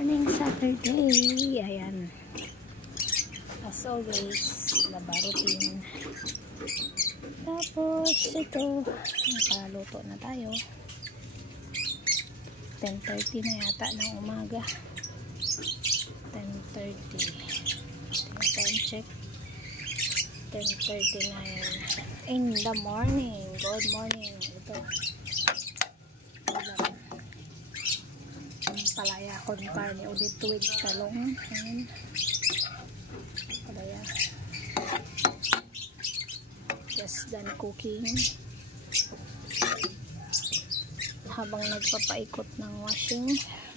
morning, Saturday. Ayan. As always, laba routine. Tapos, ito, nakaluto na tayo. 10:30 na yata ng umaga. 10:30. Time check. 10:39 in the morning. Good morning. Ito. Palaya con carne ulit with talong. Ayan. Palaya. Just done cooking. Habang nagpapaikot ng washing.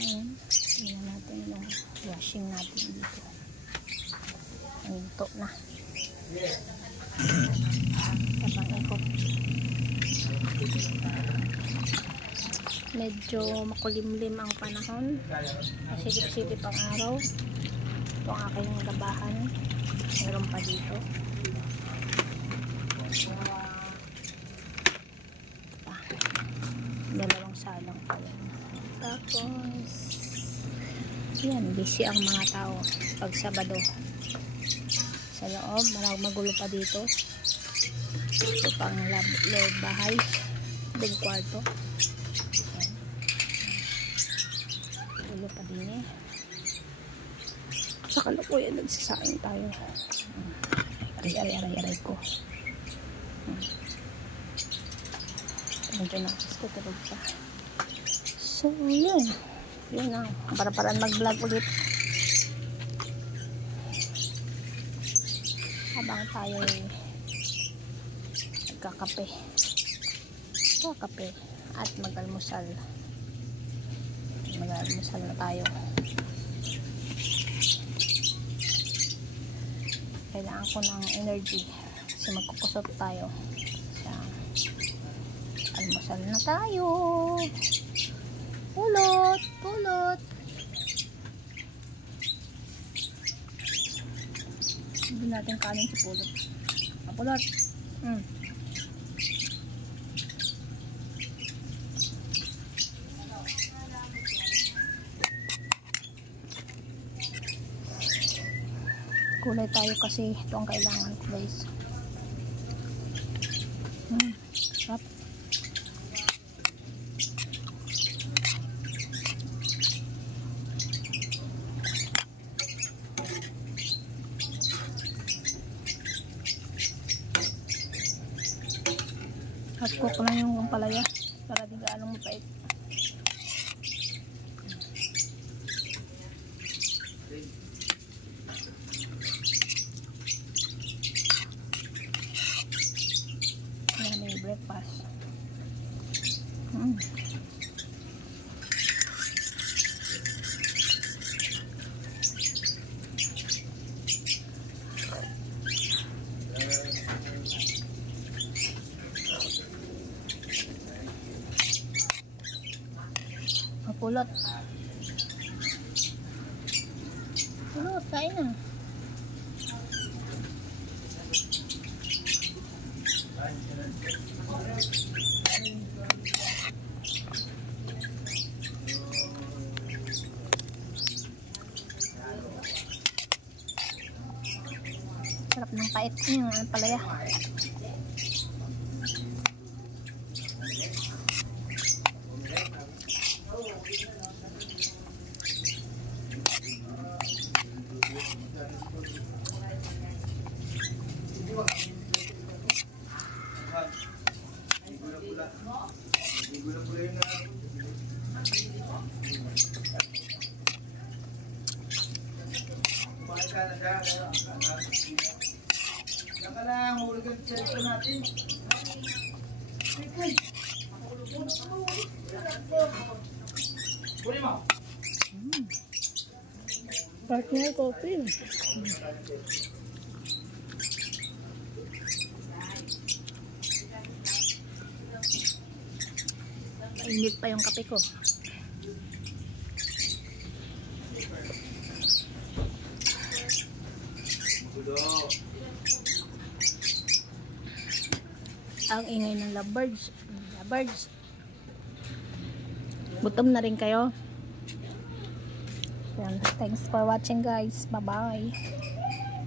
Ayan. Tingnan natin yung washing natin dito. Hinto na. Habang ikot. Medyo makulimlim ang panahon. Masilip-silip ang araw. Ito ang aking labahan. Meron pa dito. Dalawang salang pa yan. Tapos yan, busy ang mga tao pag Sabado. Sa loob, magulo pa dito. Ito pang loob bahay. Ding kwarto. Gulo pa din eh. Sa kalukuyan, nagsasaing tayo. Aray ko. Medyo nakis ko, tulog pa. So, yun. Yun na. Para-paraan mag-vlog ulit. Habang tayo nagkakape. At mag-almusal. Mag-almusal na tayo. Kailangan ko ng energy kasi magkukusot tayo. Almusal na tayo. Pulot. Hindi natin kanin si Pulot. Pulot. Kulay tayo kasi ito ang kailangan ko, guys. Sarap. Hot cook lang yung palaya para di gaalong mapait. Ayan, may breakfast. Pulot. Pulot, kain na. Sarap ng pait niyo, ang palaya. Partner coffee. Mainit pa yung kape ko. Ang ingay ng lovebirds. Gutom na rin kayo? Yan. Thanks for watching guys. Bye bye.